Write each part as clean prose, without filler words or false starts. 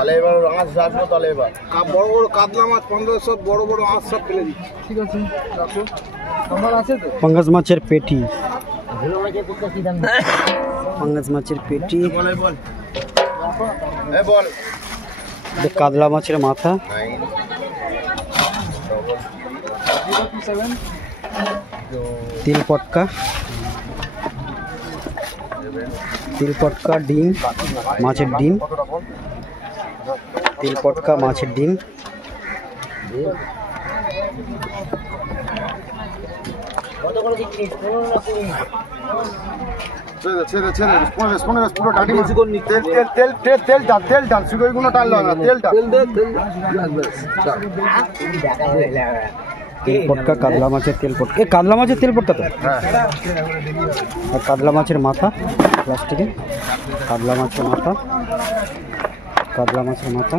তাহলে এবার আঁশ রাখবো। তাহলে এবার বড় বড় কাতলা মাছ 1500, বড় বড় আঁশ সব ফেলে দিচ্ছি। ঠিক আছে রাখো। আমার আছে তো পাঙ্গাস মাছের পেটি। পাঙ্গাস মাছের পেটি, বল বল। কাতলা মাছের মাথা, তিল পটকা, তিল পটকা ডিম, মাছের ডিম, তিল পটকা মাছের ডিম, তেল ডাল শুধু ওইগুলো টানলো না, তেল ডাল। তেল পটকা কাতলা মাছের তেল পটকা, কাতলা মাছের তেল পটকা তো। আর কাতলা মাছের মাথা প্লাস্টিকে, কাতলা মাছের মাথা, কাতলা মাছের মাথা,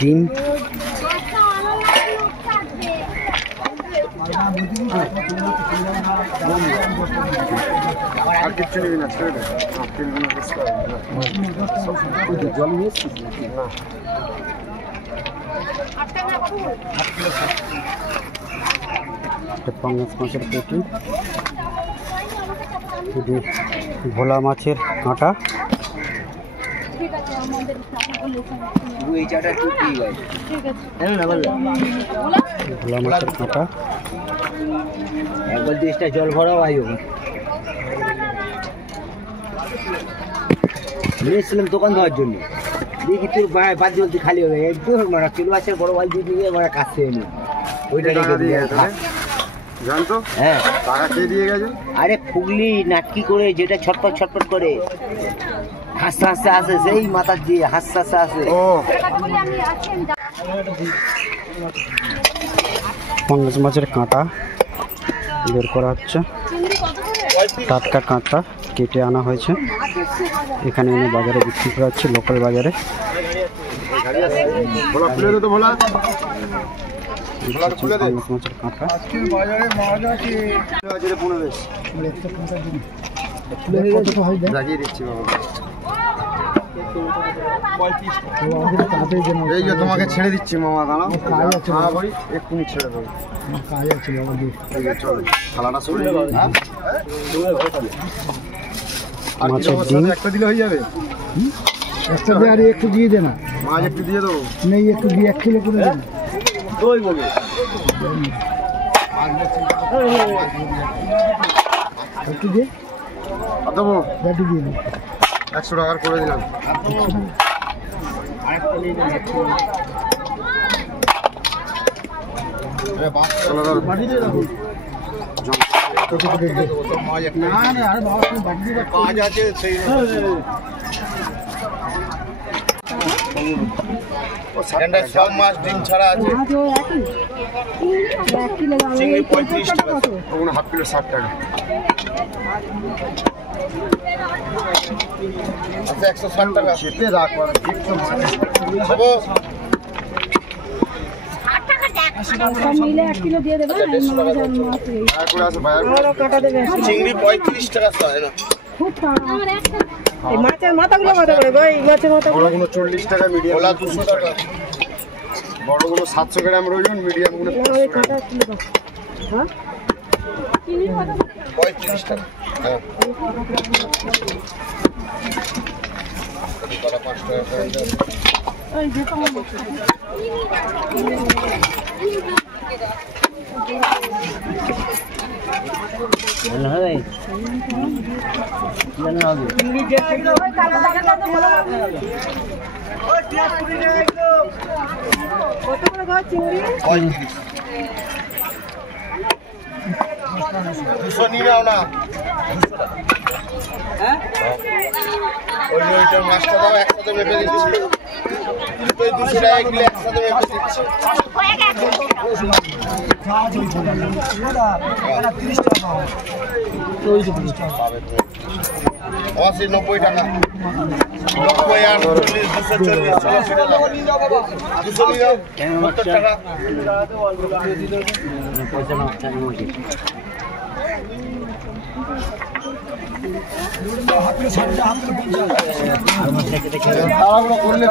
ডিম, আর কিছু নেই না, ছেড়ে দে। পাঙ্গাস মাছের পেটি, ভোলা মাছের কাঁটা, ভোলা মাছের কাঁটা, একবার 20টা জল ভরাও আইও। নিয়েছিলাম দোকান দেওয়ার জন্য, দেখি তুই বাদ জলদি খালি হবে একদম মানে কিলো মাছের বড় বালতি দিয়ে মানে কাছে এনে ওইটা রেখে দিয়ে জানতো। হ্যাঁ টাকা কে দিয়ে গেছে? আরে ফুগলি নাটকি করে যেটা ছটপট ছটপট করে হাসতে হাসতে আসে, সেই মাথার দিয়ে হাসতে হাসতে আসে। ও পাঙ্গাস মাছের কাঁটা বের করা হচ্ছে, টাটকা কাঁটা কেটে আনা হয়েছে, এখানে এনে বাজারে বিক্রি করা হচ্ছে, লোকাল বাজারে। ভোলা খুলে দে তো, ভোলা পাঙ্গাস মাছের কাঁটা, লাগিয়ে দিচ্ছি বাবা। এই যে তোমাকে ছেড়ে দিচ্ছি মামা, দাঁড়াও এক্ষুনি ছেড়ে দেবো। থালাটা সরিয়ে মাছের ডিম, একটা দিলে হয়ে যাবে। একটা দিয়ে আর একটু দিয়ে দে না, মাছ একটু দিয়ে দেবো। নেই একটু দিয়ে 1 কিলো করে দেন। দই বলে একটু দিয়ে দেবো, ব্যাটি দিয়ে দিন। 100 টাকার করে দিলাম। কাজ আছে সেই সব মাছ ডিম ছাড়া আছে। চিংড়ি 35 টাকা, ওগুলো হাফ কিলো 60 টাকা। আচ্ছা 160 টাকা খেতে রাখবো। খাবো মিলে 1 কিলো দিয়ে দেবে। চিংড়ি 35 টাকা না, এই মাছের মাথাগুলো কত করে গো? এই মাছের মাথাগুলো বড়গুলো 40 টাকা, মিডিয়াম 200 টাকা, বড়গুলো 700 গ্রাম ওজন, মিডিয়াম গুলো 35 টাকা। হ্যাঁ 5 টাকা করে দাও। কত করে গো চিংড়ি? 200 নিয়ে নাও না। ওই যে ওইটা মাছটা দাও, একসাথে মেপে দিচ্ছি। ওই 200 টাকা কিলো একসাথে মেপে দিচ্ছি। 80-90 টাকা। তাড়াহুড়ো করলে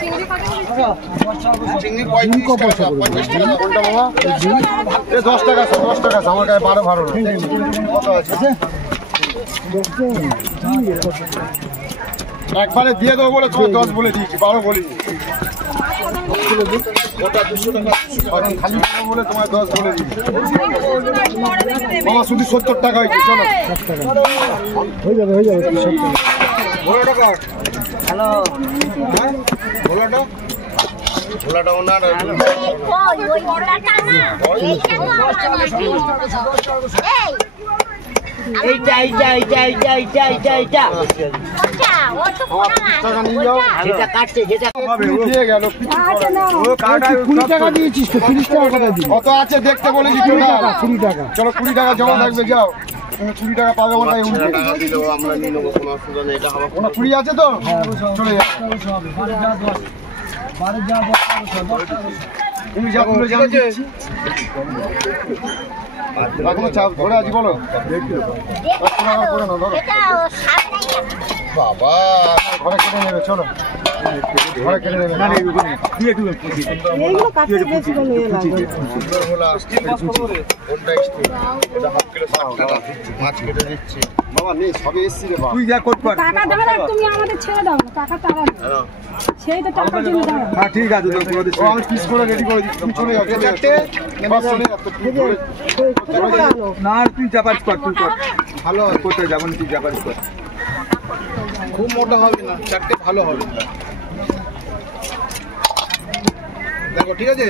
চিংড়ি 35 টাকা 50 টাকা কোনটা বাবা? 10 টাকা 10 টাকা আমার কাছে 12 ভালো কত আছে? একবারে দিয়ে দেবো বলে তোমার 10 বলে দিয়েছি, 12 বলিনি। ওটা 200 টাকা এখন খালি দেবো বলে তোমার 10 বলে দিয়েছি। বাবা শুধু 70 টাকা হয়েছে, চলো হয়ে যাবে 70 টাকা। ভোলাটা কাট। হ্যালো হ্যাঁ ভোলাটা ভোলাটা ওনার টাকা নিয়ে যাও। যেটা কাটছে যেটা দিয়ে গেল তুই 20 টাকা দিয়েছিস তো 30 টাকা কথা দিবি। কত আছে দেখতে বলেছি 20 টাকা 20 টাকা। চলো 20 টাকা জমা থাকবে, যাও তুমি 20 টাকা পাবে ওটাই উঠবে। টাকা দিলেও আমরা নিয়ে নেবো, কোনো অসুবিধা নেই। এটা আমার ওটা 20 আছে তো চলে যাও। তুমি যা তুলে যাও এখনো চাপ ধরে আছি বলো। 10 টাকা করে না ধরো বাবা, ঘরে কেটে নেবে, চলো ঘরে কেটে নেবে। এইগুলো কাটতে বেশি করে নিয়ে লাগবে। সুন্দর ভোলা ওটা স্টিল, এটা হাফ কিলো 60 টাকা মাছ কেটে দিচ্ছি। বাবা নেই সবে এসছি রে বাবা। টাকা দাও না, তুমি আমাদের ছেড়ে দাও না, টাকা তারা দাও। সেই তো টাকার জন্য দাঁড়াও। হ্যাঁ ঠিক আছে, ও আমি পিস করে রেডি করে দিচ্ছি, তুমি চলে যাও। চারটে বাস চলে যাও তো, তুমি ধরে না আর তুই চাপাস কর, তুই কর। ভালো হবে। কোথায় যাবেন তুই চাপাস কর। খুব মোটা হবে না, চারটে ভালো হবে। দেখো ঠিক আছে,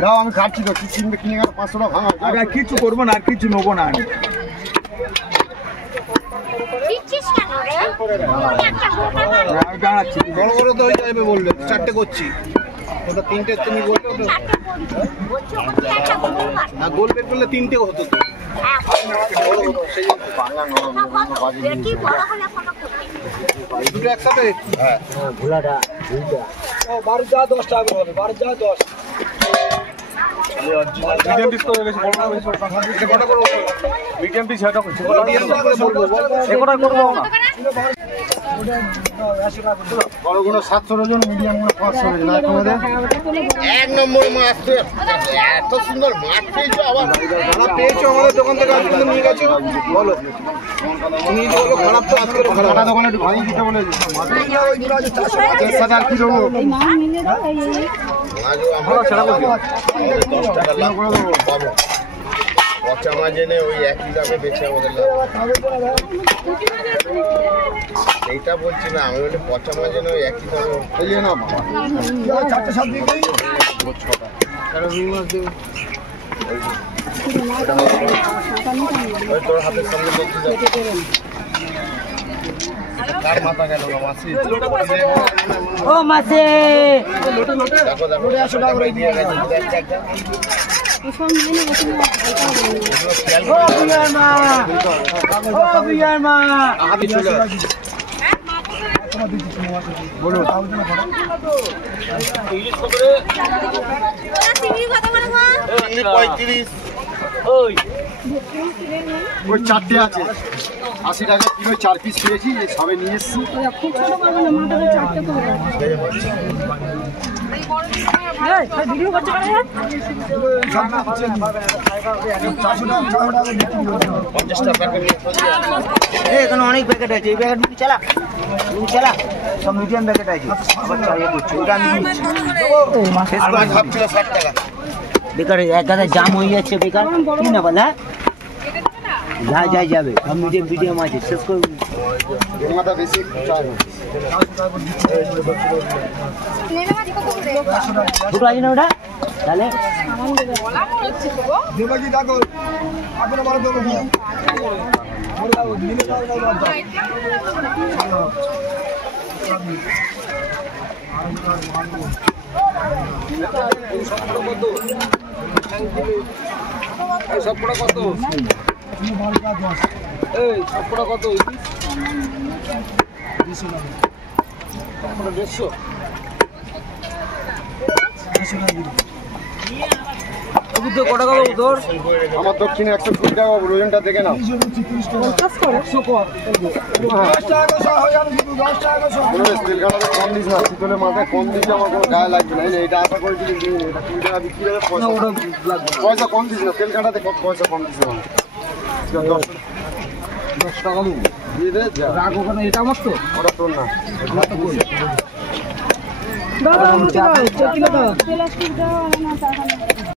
দাও আমি কাটছি তো, কি কিনবে কিনে গেল 500 টাকা ভাঙা। আর আর কিছু করবো না, আর কিছু নেবো না আমি। আমি দাঁড়াচ্ছি। বড় বড় তো হয়ে যাবে বললে, চারটে করছি। ওটা তিনটে তুমি বললে তো, না গোল বের করলে তিনটে হতো তো। দুটো একসাথে হ্যাঁ ভোলাটা বাড়ি যা 10 টাকা হবে, বাড়ি যা 10। মিডিয়াম পিস করে বেশি বড় না, বেশি এটা কত করব? মিডিয়াম পিস এটা করছি, মিডিয়াম করে বলবো এ কত করব না। বড় গুলো 700 ওজন, মিডিয়াম গুলো 500 ওজন। না কমে দেন। এক নম্বর মাছ তো, এত সুন্দর মাছ পেয়েছো আবার। খারাপ পেয়েছো আমাদের দোকান থেকে, আজকে নিয়ে গেছো বলো। তুমি বলো খারাপ তো আজকে খারাপ। কাটা দোকানে একটু ভাঙি দিতে বলে 5000 কি দেবো? এই মাল মিলিয়ে দাও, এই মাছও আমরা ছেড়া করবো 10 টাকা লাভ পাবো। পচা মাছ এনে ওই একই দামে বেচে আমাদের লাভ। এইটা বলছি না আমি, বলি পচা মাছ এনে ওই একই দামে। এই যে না বাবা, 4টে 7 দিন দিই 6টা। তাহলে রুই মাছ দেব। ওই তোর হাতের সামনে দেখতে যাও। কার মাথা গেল না মাসি? ও মাসে দেখো দেখো 100 টাকা করে দিয়ে গেছে। দেখ দেখ দেখ। সব নিয়ে নেবো, তুমি হালকা ও বিয়ার মা, ও বিয়ার মা। হাতে চলে আসি। বলো চিংড়ি 35। ওই ওই 4টে আছে 80 টাকা কিলো, 4 পিস পেয়েছি, এই সবে নিয়ে এসেছি। খুব ছোট করবে না, মাথাটা চারটে করে ভিডিও করছে করে। 50 টাকা করে এখানে অনেক প্যাকেট আছে, এই প্যাকেট তুমি চালা, সব মিডিয়াম প্যাকেট আছে। আবার চালিয়ে করছি, ওটা আমি দিচ্ছি। আর মাছ হাফ কিলো 60 টাকা। বেকার এক গাদা জাম হয়ে যাচ্ছে, বেকার কি না বল? হ্যাঁ যাই যাবে, সব মিডিয়াম আছে, শেষ করে এর মাথা বেশি চাই না। দুটো আছে না ওটা? তাহলে দেবাজি দেখো আপনারা বড় দেবো কি সবকটা কত? এই সবকটা কত? 150। আমার দক্ষিণে 120 টাকা ওজনটা দেখে নাও। 10 টাকা স্টিল কাটাতে কম দিস না, শীতলের মাথায় কম দিস, আমার কোনো গায়ে লাগবে না। এই নে, এটা আশা করে দিবি, এটা 20 টাকা বিক্রি হবে, পয়সা কম দিস না, তেল কাটাতে পয়সা কম দিস না। 10 টাকা দিয়ে দে, যা রাখ ওখানে। এটা আমার তো, ওটা তোর না। প্লাস্টিক দাও না টাকা নেই।